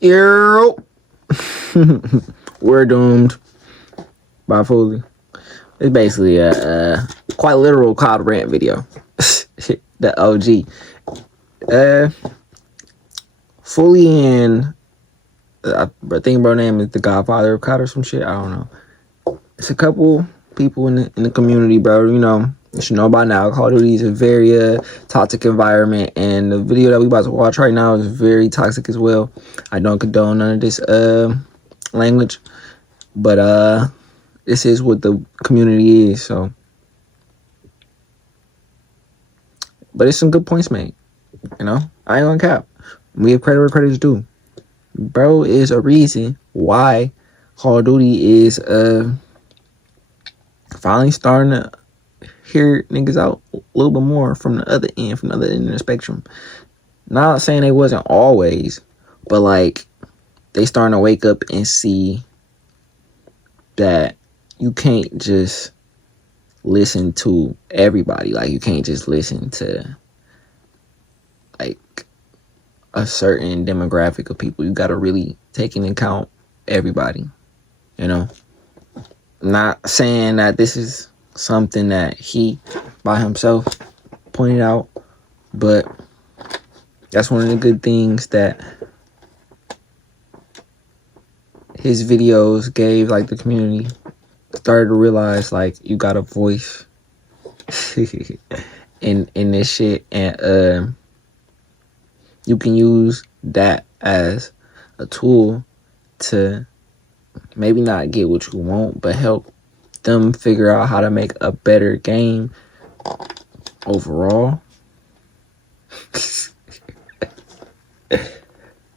Yo, we're doomed by Foley. It's basically a quite literal COD rant video. The OG. Foley and I think bro name is the Godfather of COD or some shit. I don't know. It's a couple people in the community, bro. You should know by now. Call of Duty is a very toxic environment, and the video that we about to watch right now is very toxic as well. I don't condone none of this language, but this is what the community is. So, but it's some good points made. I ain't gonna cap. We have credit where credit is due. Bro is a reason why Call of Duty is finally starting to hear niggas out a little bit more from the other end, of the spectrum. Not saying they wasn't always, but like they starting to wake up and see that you can't just listen to everybody. Like you can't just listen to like a certain demographic of people. You got to really take into account everybody. Not saying that this is something that he by himself pointed out, but that's one of the good things that his videos gave like the community. Started to realize like you got a voice in this shit, and you can use that as a tool to maybe not get what you want, but help them figure out how to make a better game overall.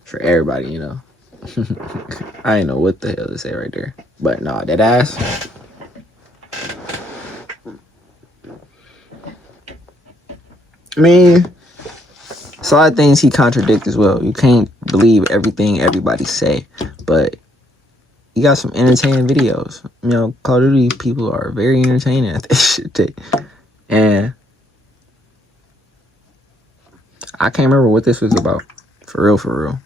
For everybody, I ain't know what the hell to say right there. But nah, that ass. I mean, it's a lot of things he contradicts as well. You can't believe everything everybody say, but you got some entertaining videos. Call of Duty people are very entertaining at this shit. And I can't remember what this was about. For real.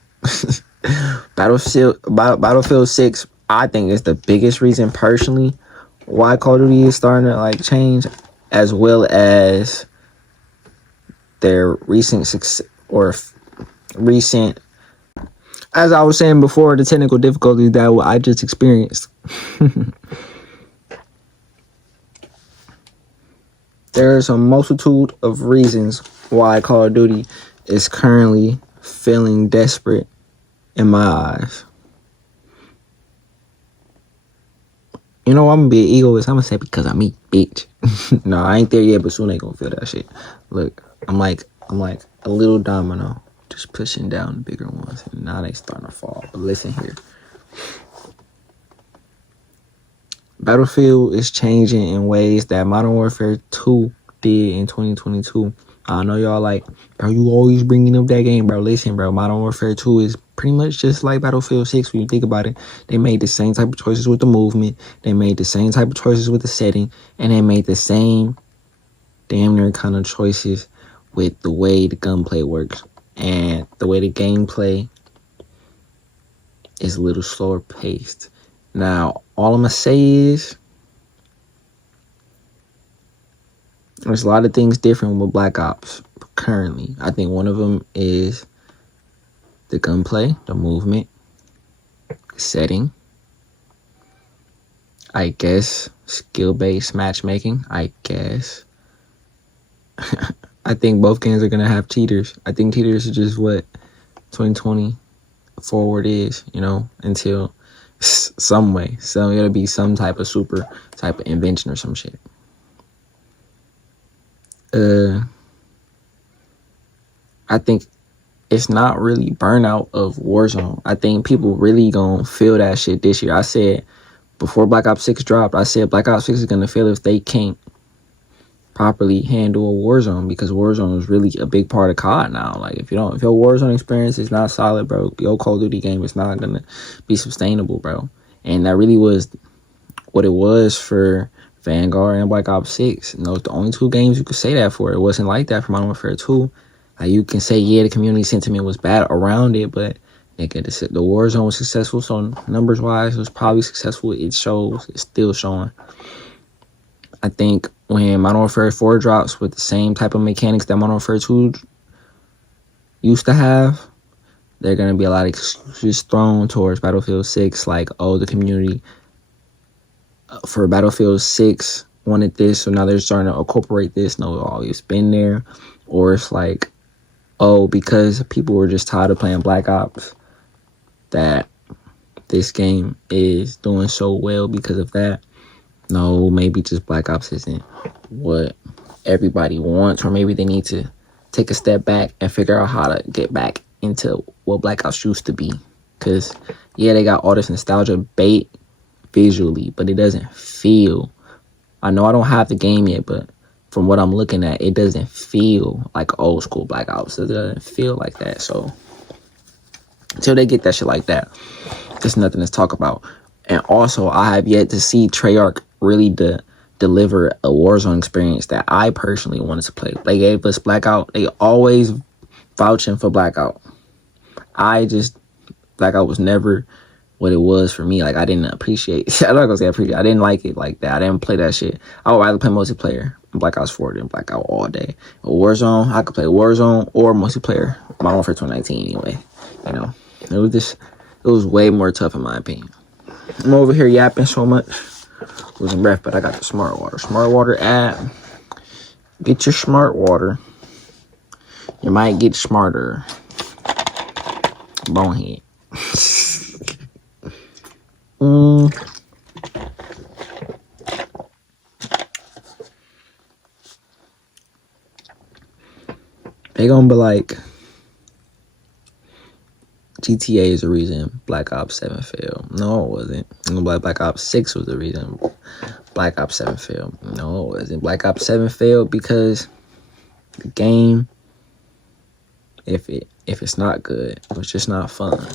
Battlefield 6, I think is the biggest reason personally why Call of Duty is starting to like change, as well as their recent success or recent, as I was saying before, the technical difficulties that I just experienced. There's a multitude of reasons why Call of Duty is currently feeling desperate in my eyes. I'm gonna be an egoist. I'm gonna say because I'm me, bitch. No, I ain't there yet, but soon they gonna feel that shit. Look, I'm like a little domino, just pushing down the bigger ones, and now they starting to fall. But listen here. Battlefield is changing in ways that Modern Warfare 2 did in 2022. I know y'all like, bro, you always bringing up that game, bro. Listen, bro, Modern Warfare 2 is pretty much just like Battlefield 6 when you think about it. They made the same type of choices with the movement. They made the same type of choices with the setting. And they made the same damn near kind of choices with the way the gunplay works. And the way the gameplay is a little slower paced. Now, all I'm going to say is there's a lot of things different with Black Ops currently. I think one of them is the gunplay, the movement, setting. I guess skill-based matchmaking. I guess. I think both games are going to have cheaters. I think cheaters is just what 2020 forward is, until some way. So it'll be some type of super type of invention or some shit. I think it's not really burnout of Warzone. I think people really gonna feel that shit this year. I said before Black Ops 6 dropped, I said Black Ops 6 is gonna fail if they can't properly handle a Warzone, because Warzone is really a big part of COD now. Like if your Warzone experience is not solid, bro, your Call of Duty game is not gonna be sustainable, bro. And that really was what it was for Vanguard and Black Ops 6. And those the only two games you could say that for. It wasn't like that for Modern Warfare 2. Like, you can say, yeah, the community sentiment was bad around it, but nigga, the Warzone was successful, so numbers wise, it was probably successful. It shows, it's still showing. I think when Modern Warfare 4 drops with the same type of mechanics that Modern Warfare 2 used to have, there are going to be a lot of excuses thrown towards Battlefield 6, like, oh, the community for Battlefield 6 wanted this, so now they're starting to incorporate this. No, it's always been there. Or it's like, oh, because people were just tired of playing Black Ops, that this game is doing so well because of that. No, maybe just Black Ops isn't what everybody wants, or maybe they need to take a step back and figure out how to get back into what Black Ops used to be. Because, yeah, they got all this nostalgia bait visually, but it doesn't feel. I know I don't have the game yet, but from what I'm looking at, it doesn't feel like old school Black Ops. It doesn't feel like that. So until they get that shit like that, there's nothing to talk about. And also, I have yet to see Treyarch really deliver a Warzone experience that I personally wanted to play. They gave us Blackout. They always vouching for Blackout. Blackout was never what it was for me. Like, I didn't appreciate. I'm not gonna say appreciate. I didn't like it like that. I didn't play that shit. I would rather play multiplayer. Black Ops 4 than Blackout all day. Warzone, I could play Warzone or multiplayer. Modern Warfare 2019 anyway. You know, it was way more tough in my opinion. I'm over here yapping so much, losing breath, but I got the Smart Water. Smart Water app. Get your Smart Water. You might get smarter. Bonehead. They gonna be like, GTA is the reason Black Ops 7 failed. No, it wasn't. Black Ops 6 was the reason Black Ops 7 failed. No, it wasn't. Black Ops 7 failed because the game, if it's not good, it's just not fun.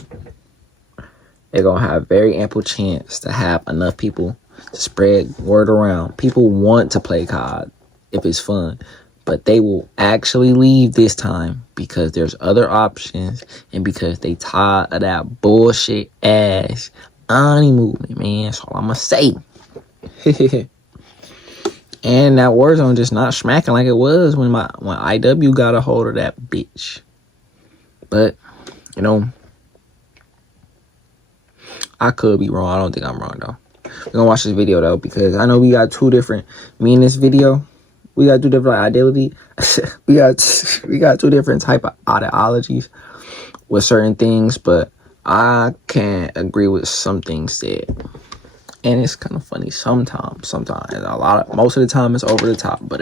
They're gonna have very ample chance to have enough people to spread word around. People want to play COD if it's fun, but they will actually leave this time because there's other options and because they tired of that bullshit ass Ani movement, man. That's all I'm gonna say. And that Warzone just not smacking like it was when IW got a hold of that bitch. But, you know, I could be wrong. I don't think I'm wrong, though. We're gonna watch this video, though, because I know we got two different... Me in this video, we got two different ideology. we got two different type of ideologies with certain things, but I can't agree with some things said. And it's kind of funny sometimes. Most of the time it's over the top, but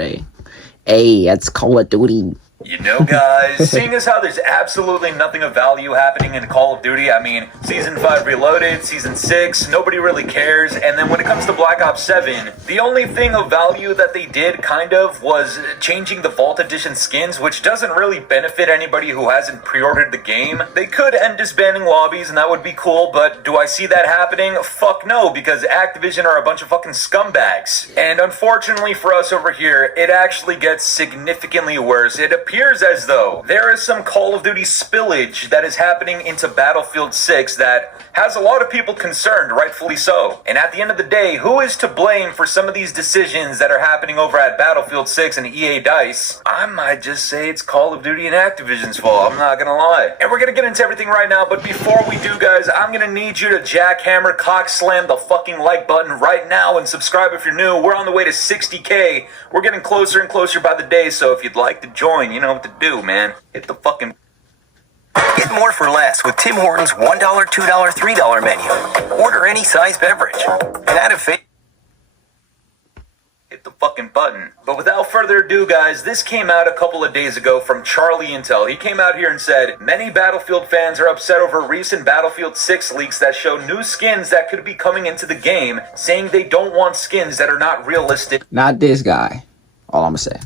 hey, that's Call of Duty. You know, guys, seeing as how there's absolutely nothing of value happening in Call of Duty, I mean, Season 5 Reloaded, Season 6, nobody really cares, and then when it comes to Black Ops 7, the only thing of value that they did, kind of, was changing the Vault Edition skins, which doesn't really benefit anybody who hasn't pre-ordered the game. They could end disbanding lobbies, and that would be cool, but do I see that happening? Fuck no, because Activision are a bunch of fucking scumbags. And unfortunately for us over here, it actually gets significantly worse. It appears as though there is some Call of Duty spillage that is happening into Battlefield 6 that has a lot of people concerned, rightfully so. And at the end of the day, who is to blame for some of these decisions that are happening over at Battlefield 6 and EA DICE? I might just say it's Call of Duty and Activision's fault, I'm not gonna lie. And we're gonna get into everything right now, but before we do, guys, I'm gonna need you to jackhammer, cock slam the fucking like button right now and subscribe if you're new. We're on the way to 60K. We're getting closer and closer by the day, so if you'd like to join, you know what to do, man. Hit the fucking... Get more for less with Tim Hortons $1, $2, $3 menu. Order any size beverage. And add a hit the fucking button. But without further ado, guys, this came out a couple of days ago from Charlie Intel. He came out here and said, many Battlefield fans are upset over recent Battlefield 6 leaks that show new skins that could be coming into the game, saying they don't want skins that are not realistic. Not this guy. All I'm gonna say.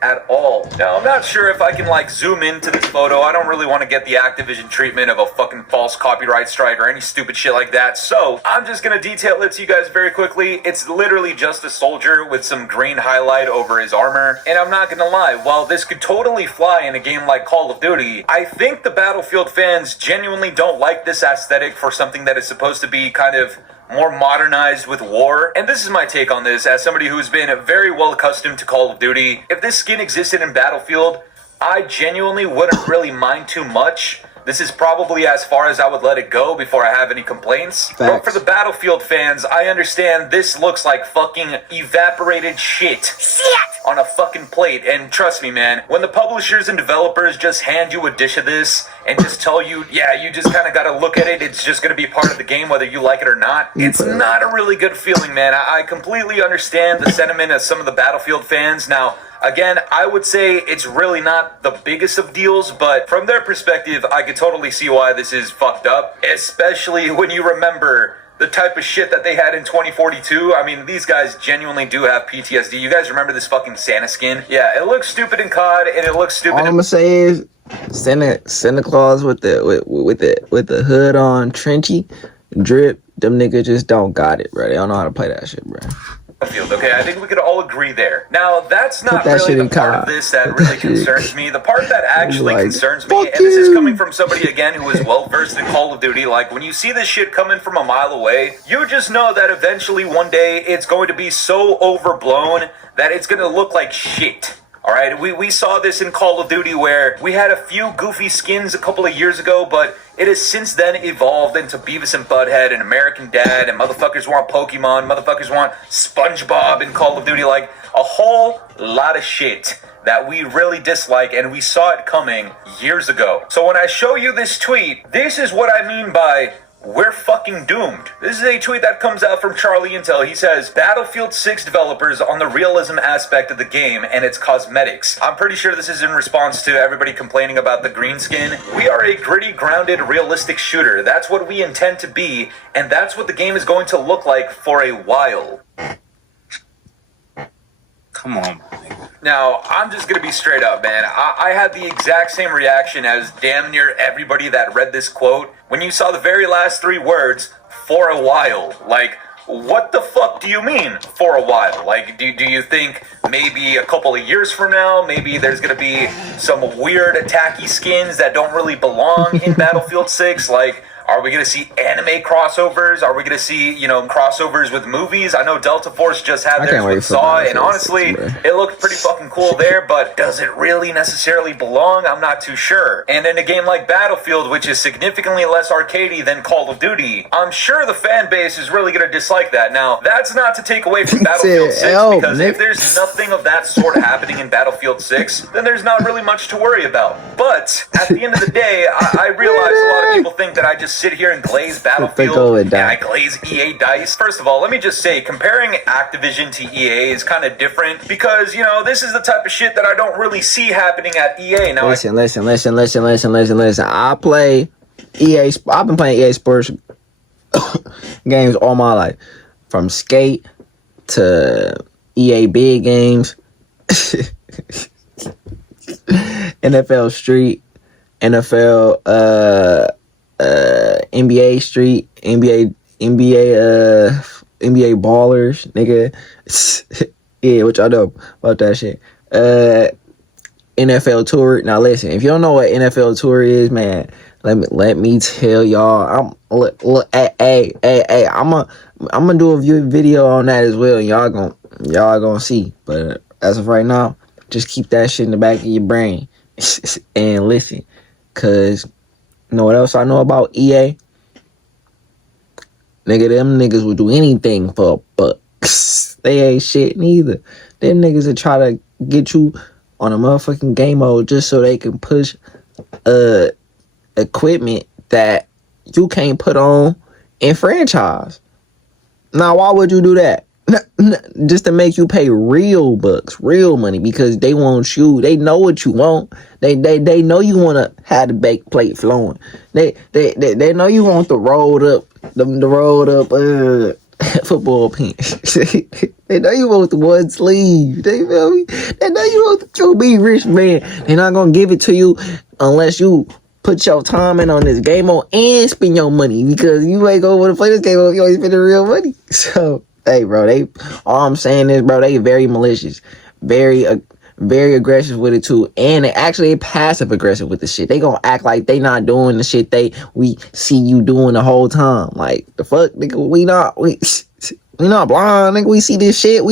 at all. Now, I'm not sure if I can like zoom into this photo. I don't really want to get the Activision treatment of a fucking false copyright strike or any stupid shit like that. So I'm just gonna detail it to you guys very quickly. It's literally just a soldier with some green highlight over his armor. And I'm not gonna lie, while this could totally fly in a game like Call of Duty, I think the Battlefield fans genuinely don't like this aesthetic for something that is supposed to be kind of more modernized with war. And this is my take on this as somebody who's been very well accustomed to Call of Duty. If this skin existed in Battlefield, I genuinely wouldn't really mind too much. This is probably as far as I would let it go before I have any complaints. Facts. But for the Battlefield fans, I understand this looks like fucking evaporated shit on a fucking plate. And trust me, man, when the publishers and developers just hand you a dish of this and just tell you, yeah, you just kind of got to look at it, it's just going to be part of the game whether you like it or not, it's not a really good feeling, man. I completely understand the sentiment of some of the Battlefield fans. Now, again, I would say it's really not the biggest of deals, but from their perspective, I could totally see why this is fucked up, especially when you remember the type of shit that they had in 2042. I mean, these guys genuinely do have PTSD. You guys remember this fucking Santa skin? Yeah, it looks stupid in COD, and it looks stupid All I'm gonna say is Santa Claus with the hood on, trenchy, drip. Them niggas just don't got it, bro. They don't know how to play that shit, bro. Battlefield. Okay, I think we could all agree there. Now, that's not that shit really in the part COD. of this that really concerns me. The part that actually Like, concerns me, fuck and this is you. coming from somebody, again, who is well-versed in Call of Duty, like, when you see this shit coming from a mile away, you just know that eventually one day it's going to be so overblown that it's going to look like shit. Alright, we saw this in Call of Duty where we had a few goofy skins a couple of years ago, but it has since then evolved into Beavis and Butthead and American Dad, and motherfuckers want Pokemon, motherfuckers want SpongeBob in Call of Duty, like a whole lot of shit that we really dislike, and we saw it coming years ago. So when I show you this tweet, this is what I mean by we're fucking doomed. This is a tweet that comes out from Charlie Intel. He says, Battlefield 6 developers on the realism aspect of the game and its cosmetics. I'm pretty sure this is in response to everybody complaining about the green skin. We are a gritty, grounded, realistic shooter. That's what we intend to be, and that's what the game is going to look like for a while. Come on, nigga. Now, I'm just gonna be straight up, man. I had the exact same reaction as damn near everybody that read this quote when you saw the very last three words, for a while. Like, what the fuck do you mean, for a while? Like, do you think maybe a couple of years from now, maybe there's gonna be some weird tacky skins that don't really belong in Battlefield 6? Like, are we going to see anime crossovers? Are we going to see, crossovers with movies? I know Delta Force just had theirs with Saw, and honestly, it looked pretty fucking cool there, but does it really necessarily belong? I'm not too sure. And in a game like Battlefield, which is significantly less arcadey than Call of Duty, I'm sure the fan base is really going to dislike that. Now, that's not to take away from Battlefield 6, because if there's nothing of that sort happening in Battlefield 6, then there's not really much to worry about. But at the end of the day, I realize a lot of people think that I just sit here and glaze Battlefield and I glaze EA dice. First of all, let me just say, comparing Activision to EA is kind of different because, this is the type of shit that I don't really see happening at EA. Now, Listen. I play EA. I've been playing EA Sports games all my life, from Skate to EA Big Games, NFL Street, NFL NBA Street, NBA Ballers, nigga. Yeah, what y'all know about that shit? NFL Tour. Now listen, if you don't know what NFL Tour is, man, let me tell y'all. I'm gonna do a video on that as well, and y'all gonna see. But as of right now, just keep that shit in the back of your brain and listen, cause you know what else I know about EA? Nigga, them niggas will do anything for a buck. They ain't shit neither. Them niggas will try to get you on a motherfucking game mode just so they can push equipment that you can't put on in franchise. Now, why would you do that? Just to make you pay real bucks, real money, because they want you. They know what you want. They know you want to have the baked plate flowing. They know you want the rolled up football pants. They know you want the one sleeve. They feel me? They know you want the QB rich man. They're not gonna give it to you unless you put your time in on this game mode and spend your money, because you ain't gonna want to play this game mode if you ain't spending real money. So hey, bro, all I'm saying is, bro, they very malicious, very aggressive with it too, and they actually passive aggressive with the shit. They gonna act like they not doing the shit we see you doing the whole time. Like the fuck, nigga, we not blind, nigga. We see this shit.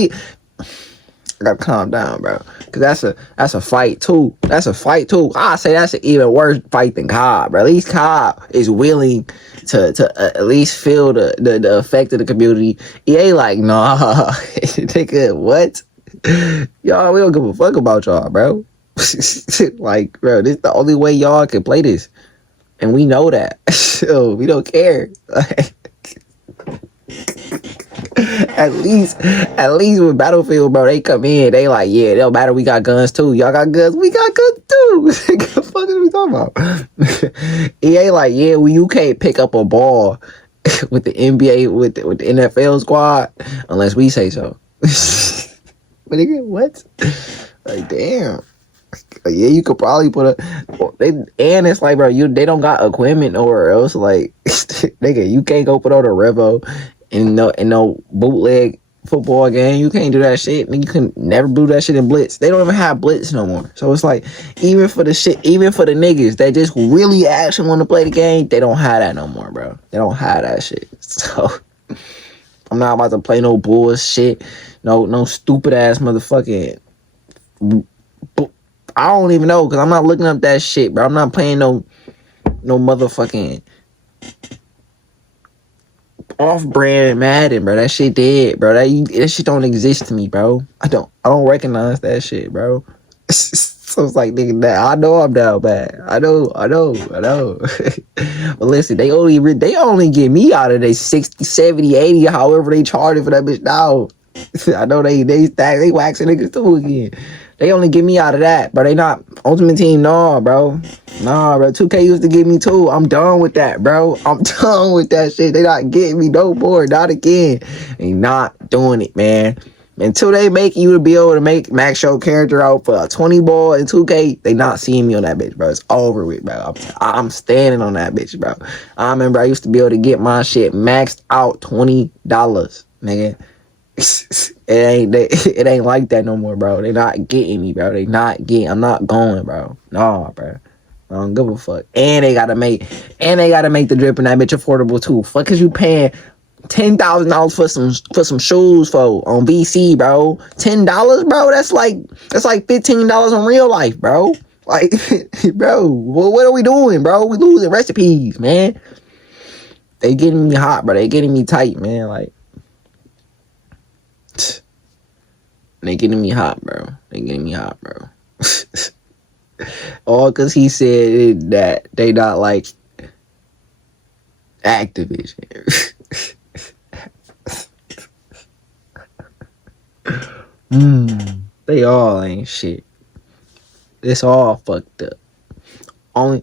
I gotta calm down, bro, because that's a fight too. That's a fight too. I say that's an even worse fight than Cobb, bro. At least Cobb is willing to at least feel the effect of the community. EA like, nah, nigga, what? Y'all, we don't give a fuck about y'all, bro. Like, bro, this is the only way y'all can play this, and we know that. So we don't care. At least with Battlefield, bro, they come in, they like, yeah, it don't matter, we got guns too. Y'all got guns, we got guns too. What the fuck are we talking about? EA like, yeah, well, you can't pick up a ball with the NBA, with the NFL squad unless we say so. But nigga, what? Like, damn. Like, yeah, you could probably put and it's like, bro, they don't got equipment nowhere else. Like, nigga, you can't go put on a Revo in no bootleg football game. You can't do that shit. You can never do that shit in Blitz. They don't even have Blitz no more. So it's like, even for the niggas that just really actually want to play the game, they don't have that no more, bro. They don't have that shit. So I'm not about to play no bullshit, no stupid ass motherfucking. I don't even know, because I'm not looking up that shit, bro. I'm not playing no motherfucking off-brand Madden, bro. That shit dead, bro. That shit don't exist to me, bro. I don't recognize that shit, bro. So it's like, nigga, I know I'm down bad. I know. But listen, they only get me out of they 60, 70, 80, however they charge it for that bitch now. I know they waxing niggas too again. They only get me out of that, but they not Ultimate Team. Nah, bro. 2K used to get me too. I'm done with that, bro. I'm done with that shit. They not getting me no more. Not again. They not doing it, man. Until they make you to be able to make max your character out for a 20 ball in 2K, they not seeing me on that bitch, bro. It's over with, bro. I'm standing on that bitch, bro. I remember I used to be able to get my shit maxed out $20, nigga. It ain't like that no more, bro. They not getting me, bro. I'm not going, bro. Nah, bro. I don't give a fuck. And they gotta make the drip in that bitch affordable too. Fuck is you paying $10,000 for some shoes on VC, bro? $10, bro? That's like $15 in real life, bro. Like, bro, well, what are we doing, bro? We losing recipes, man. They getting me hot, bro. They getting me tight, man. Like, they getting me hot, bro. All because he said that they not like Activision. They all ain't shit. It's all fucked up. Only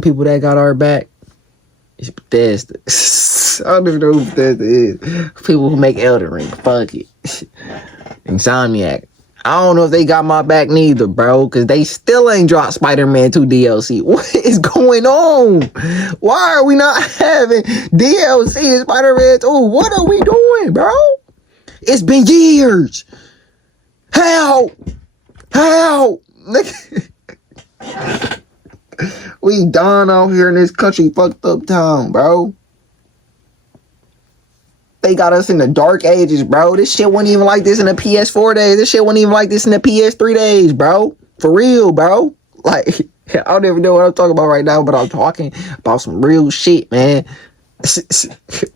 people that got our back is Bethesda. I don't even know who Bethesda is. People who make Elden Ring. Fuck it. Insomniac. I don't know if they got my back neither, bro, because they still ain't dropped Spider-Man 2 DLC. What is going on? Why are we not having DLC in Spider-Man 2? What are we doing, bro? It's been years. How? We done out here in this country fucked up town, bro. They got us in the dark ages, bro. This shit wasn't even like this in the PS4 days. This shit wasn't even like this in the PS3 days, bro. For real, bro. Like, I don't even know what I'm talking about right now, but I'm talking about some real shit, man.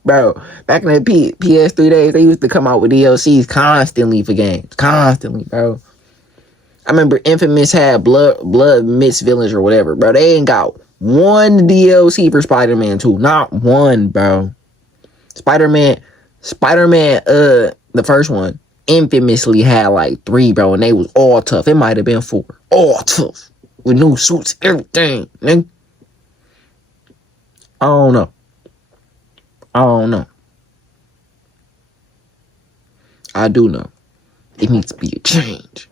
Bro, back in the PS3 days, they used to come out with DLCs constantly for games. Constantly, bro. I remember Infamous had Blood Mist Villains or whatever, bro. They ain't got one DLC for Spider-Man 2. Not one, bro. Spider-Man, the first one, infamously had like 3, bro, and they was all tough. It might have been 4. All tough. With new suits, everything, nigga. I don't know. I do know. It needs to be a change.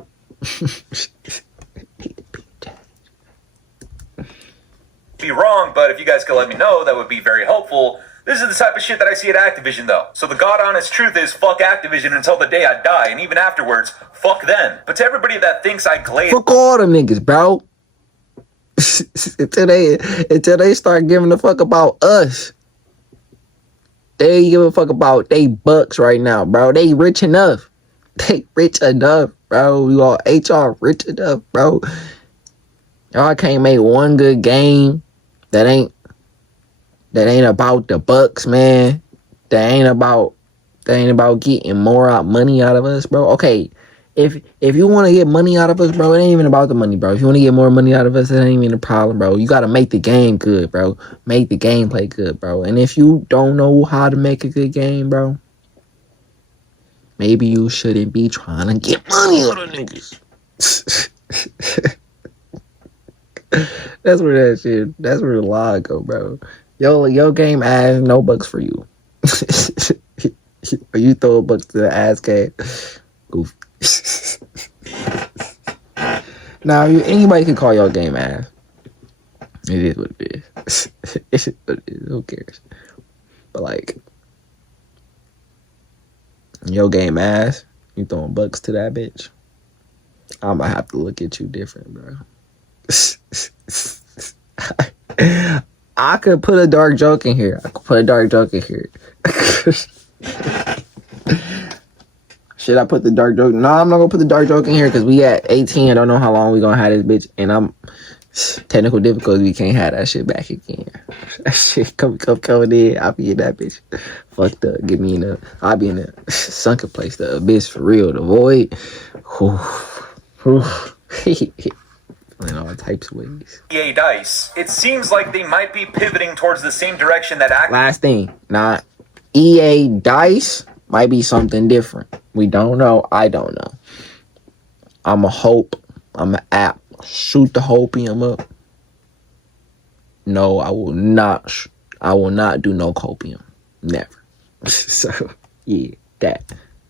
Be wrong, but if you guys could let me know, that would be very helpful. This is the type of shit that I see at Activision, though. So the god honest truth is, fuck Activision until the day I die, and even afterwards, fuck them. But to everybody that thinks I glaze... Fuck all them niggas, bro. until they start giving a fuck about us. They give a fuck about they bucks right now, bro. They rich enough. They rich enough, bro. You all HR rich enough, bro. Y'all can't make one good game that ain't about the bucks, man. That ain't about getting more money out of us, bro. Okay, if you want to get money out of us, bro, it ain't even about the money, bro. If you want to get more money out of us, it ain't even a problem, bro. You gotta make the game good, bro. Make the gameplay good, bro. And if you don't know how to make a good game, bro, maybe you shouldn't be trying to get money out of niggas. That's where the lie go, bro. Yo game ass, no bucks for you. Or you throw bucks to the ass game. Goof. Now, anybody can call your game ass. It is what it is. It is what it is. Who cares? But like, your game ass, you throwing bucks to that bitch, I'm gonna have to look at you different, bro. I could put a dark joke in here. Should I put the dark joke? No, I'm not gonna put the dark joke in here because we at 18. I don't know how long we gonna have this bitch, and I'm technical difficulties. We can't have that shit back again. That shit coming in. I'll be in that bitch fucked up. I'll be in the sunken place, the abyss for real, the void. In all types of ways. EA DICE. It seems like they might be pivoting towards the same direction that Last thing, not EA DICE might be something different. We don't know. I don't know. I'm a app. Shoot the hopium up. No, I will not. I will not do no copium. Never. So, yeah, that.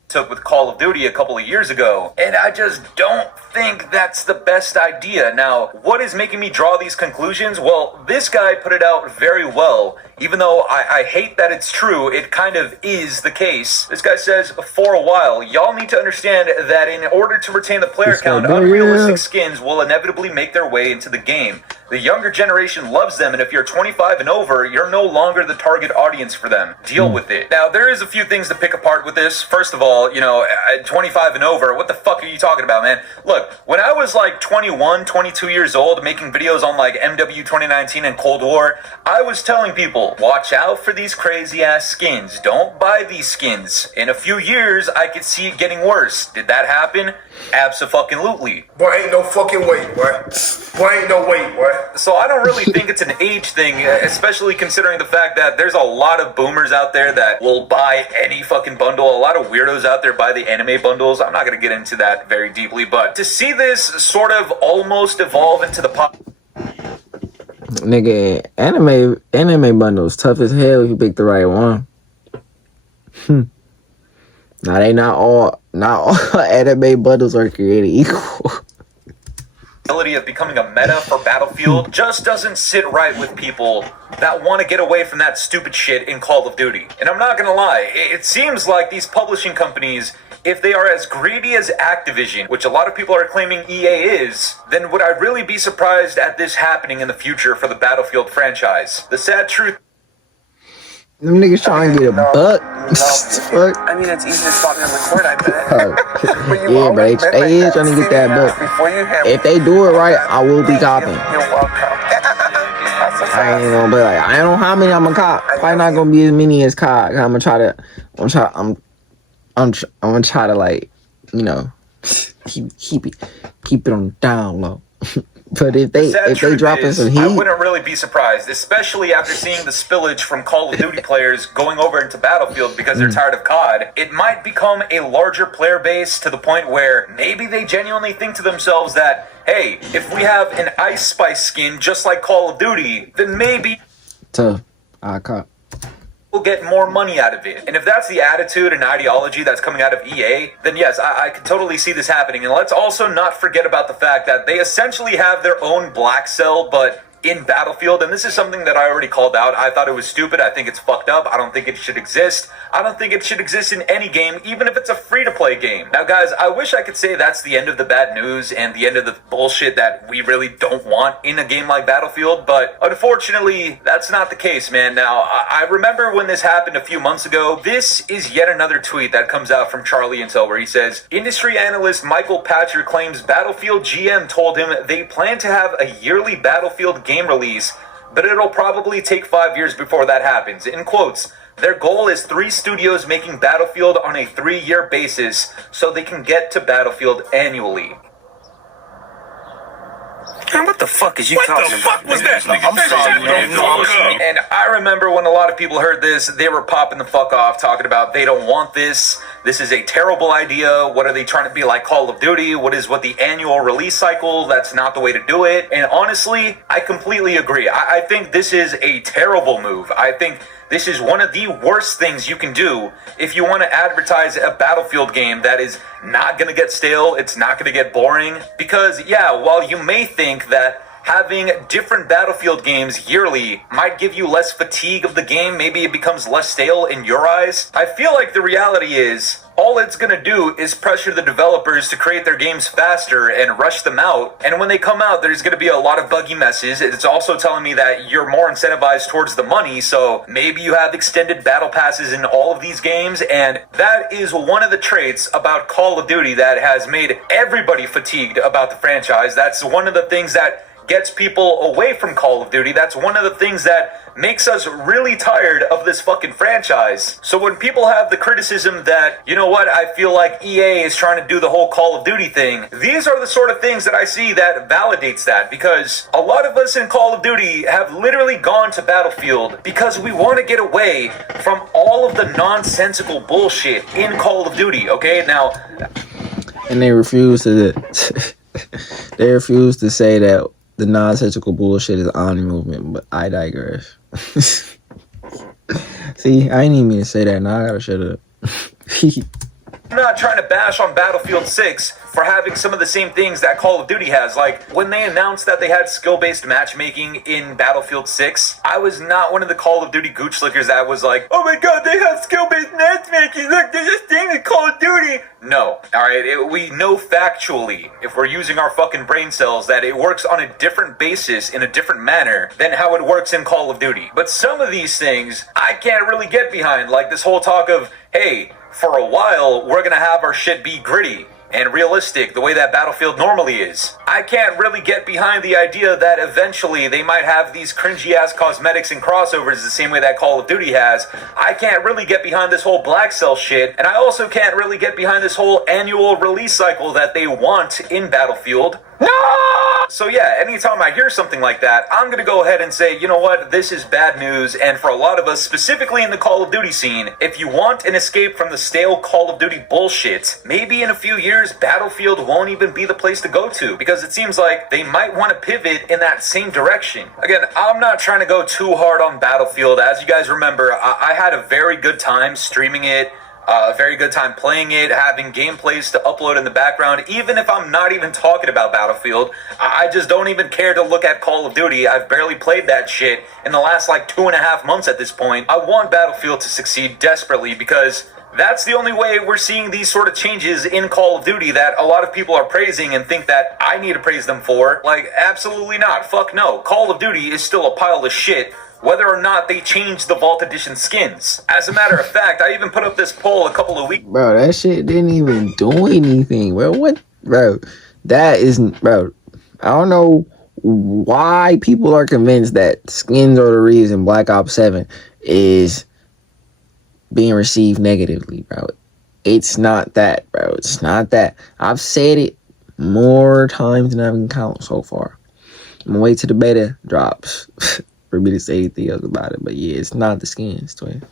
Took with Call of Duty a couple of years ago, and I just don't think that's the best idea. Now, what is making me draw these conclusions? Well, this guy put it out very well. Even though I hate that it's true, it kind of is the case. This guy says, for a while, y'all need to understand that in order to retain the player count, unrealistic skins will inevitably make their way into the game. The younger generation loves them, and if you're 25 and over, you're no longer the target audience for them. Deal with it. Now, there is a few things to pick apart with this. First of all, 25 and over, what the fuck are you talking about, man? Look, when I was like 21, 22 years old, making videos on like MW 2019 and Cold War, I was telling people, watch out for these crazy ass skins. Don't buy these skins. In a few years, I could see it getting worse. Did that happen? Abso-fucking-lutely. Boy, ain't no fucking way, boy. Boy, ain't no way, boy. So I don't really think it's an age thing, especially considering the fact that there's a lot of boomers out there that will buy any fucking bundle. A lot of weirdos out there buy the anime bundles. I'm not going to get into that very deeply, but to see this sort of almost evolve into the pop... Nigga, anime bundles tough as hell if you pick the right one. Now they not all anime bundles are created equal. Of becoming a meta for Battlefield just doesn't sit right with people that want to get away from that stupid shit in Call of Duty. And I'm not gonna lie, it seems like these publishing companies, if they are as greedy as Activision, which a lot of people are claiming EA is, then would I really be surprised at this happening in the future for the Battlefield franchise? The sad truth... Them niggas trying to get a buck. Fuck. I mean, it's easy to spot me on the court, I bet. Yeah, but they is trying to get that buck. If they do it right, I will be copping. I ain't gonna be like, I don't know how many I'm gonna cop. Probably not gonna be as many as cop. I'm gonna try to like, keep it on the down low. But if they drop in some heat, I wouldn't really be surprised, especially after seeing the spillage from Call of Duty players going over into Battlefield because they're tired of COD. It might become a larger player base to the point where maybe they genuinely think to themselves that, hey, if we have an Ice Spice skin just like Call of Duty, then maybe... Tough. I caught. will get more money out of it. And if that's the attitude and ideology that's coming out of EA, then yes, I can totally see this happening. And let's also not forget about the fact that they essentially have their own Black Cell, but in Battlefield, and this is something that I already called out. I thought it was stupid. I think it's fucked up. I don't think it should exist. I don't think it should exist in any game, even if it's a free-to-play game. Now, guys, I wish I could say that's the end of the bad news and the end of the bullshit that we really don't want in a game like Battlefield, but unfortunately, that's not the case, man. Now, I remember when this happened a few months ago. This is yet another tweet that comes out from Charlie Intel where he says, industry analyst Michael Patcher claims Battlefield GM told him they plan to have a yearly Battlefield game release, but it'll probably take 5 years before that happens. In quotes, their goal is 3 studios making Battlefield on a 3-year basis so they can get to Battlefield annually. Man, what the fuck is you talking about? What the fuck was that? I'm sorry, man. No, And I remember when a lot of people heard this, they were popping the fuck off, talking about they don't want this. This is a terrible idea. What are they trying to be like Call of Duty? What the annual release cycle? That's not the way to do it. And honestly, I completely agree. I think this is a terrible move. I think this is one of the worst things you can do if you want to advertise a Battlefield game that is not going to get stale, it's not going to get boring. Because, yeah, while you may think that having different Battlefield games yearly might give you less fatigue of the game, maybe it becomes less stale in your eyes, I feel like the reality is all it's going to do is pressure the developers to create their games faster and rush them out. And when they come out, there's going to be a lot of buggy messes. It's also telling me that you're more incentivized towards the money, so maybe you have extended battle passes in all of these games, and that is one of the traits about Call of Duty that has made everybody fatigued about the franchise. That's one of the things that gets people away from Call of Duty. That's one of the things that makes us really tired of this fucking franchise. So when people have the criticism that, you know what, I feel like EA is trying to do the whole Call of Duty thing, these are the sort of things that I see that validates that, because a lot of us in Call of Duty have literally gone to Battlefield because we want to get away from all of the nonsensical bullshit in Call of Duty, okay? Now, And they refuse to they refuse to say that the nonsensical bullshit is honor movement, but I digress. See, I ain't even mean to say that. Now I gotta shut up. I'm not trying to bash on Battlefield 6 for having some of the same things that Call of Duty has. Like, when they announced that they had skill-based matchmaking in Battlefield 6, I was not one of the Call of Duty gooch slickers that was like, oh my god, they have skill-based matchmaking, look, there's this thing in Call of Duty. No, alright, we know factually, if we're using our fucking brain cells, that it works on a different basis, in a different manner, than how it works in Call of Duty. But some of these things, I can't really get behind, like this whole talk of, hey, for a while, we're gonna have our shit be gritty and realistic the way that Battlefield normally is. I can't really get behind the idea that eventually they might have these cringy ass cosmetics and crossovers the same way that Call of Duty has. I can't really get behind this whole Black Cell shit, and I also can't really get behind this whole annual release cycle that they want in Battlefield. No! So yeah, anytime I hear something like that, I'm gonna go ahead and say, you know what, this is bad news, and for a lot of us, specifically in the Call of Duty scene, if you want an escape from the stale Call of Duty bullshit, maybe in a few years, Battlefield won't even be the place to go to, because it seems like they might want to pivot in that same direction. Again, I'm not trying to go too hard on Battlefield. As you guys remember, I had a very good time streaming it, a very good time playing it, having gameplays to upload in the background. Even if I'm not even talking about Battlefield, I just don't even care to look at Call of Duty. I've barely played that shit in the last like 2.5 months at this point. I want Battlefield to succeed desperately, because that's the only way we're seeing these sort of changes in Call of Duty that a lot of people are praising and think that I need to praise them for. Like, absolutely not. Fuck no. Call of Duty is still a pile of shit, whether or not they change the Vault Edition skins. As a matter of fact, I even put up this poll a couple of weeks. Bro, that shit didn't even do anything, bro. What? Bro, that isn't, bro. I don't know why people are convinced that skins are the reason Black Ops 7 is being received negatively, bro. It's not that, bro. It's not that. I've said it more times than I can count so far. I'm gonna wait till the beta drops for me to say anything else about it. But yeah, it's not the skins, twin.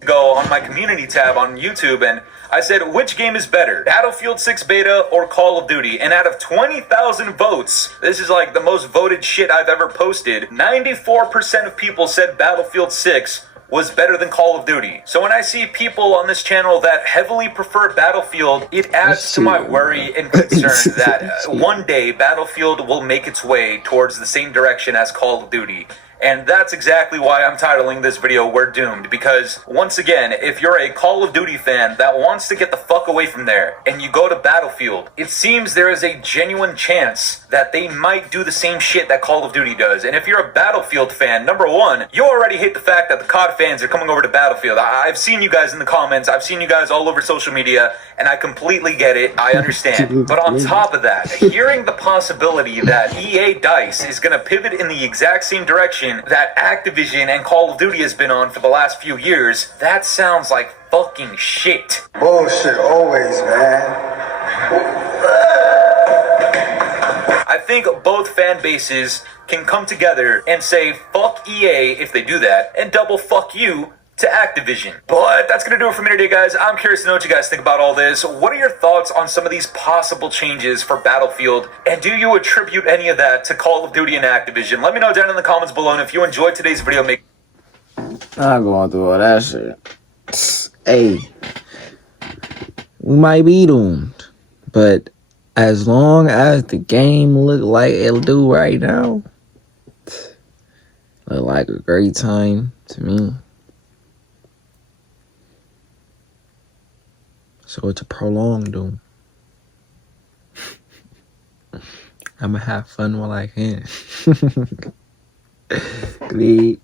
Go on my community tab on YouTube, and I said, which game is better, Battlefield 6 beta or Call of Duty? And out of 20,000 votes, this is like the most voted shit I've ever posted, 94% of people said Battlefield 6, was better than Call of Duty. So when I see people on this channel that heavily prefer Battlefield, it adds to my worry and concern that one day Battlefield will make its way towards the same direction as Call of Duty. And that's exactly why I'm titling this video We're Doomed, because once again, if you're a Call of Duty fan that wants to get the fuck away from there and you go to Battlefield, it seems there is a genuine chance that they might do the same shit that Call of Duty does. And if you're a Battlefield fan, number one, you already hate the fact that the COD fans are coming over to Battlefield. I've seen you guys in the comments, I've seen you guys all over social media, and I completely get it, I understand. But on top of that, hearing the possibility that EA DICE is gonna pivot in the exact same direction that Activision and Call of Duty has been on for the last few years, that sounds like fucking shit. Bullshit always, man. I think both fan bases can come together and say fuck EA if they do that, and double fuck you to Activision. But that's gonna do it for me today, guys. I'm curious to know what you guys think about all this. What are your thoughts on some of these possible changes for Battlefield? And do you attribute any of that to Call of Duty and Activision? Let me know down in the comments below. And if you enjoyed today's video, make Not going through all that shit. Hey, we might be doomed, but as long as the game look like it'll do right now, look like a great time to me. So it's a prolonged doom. I'ma have fun while I can. Great.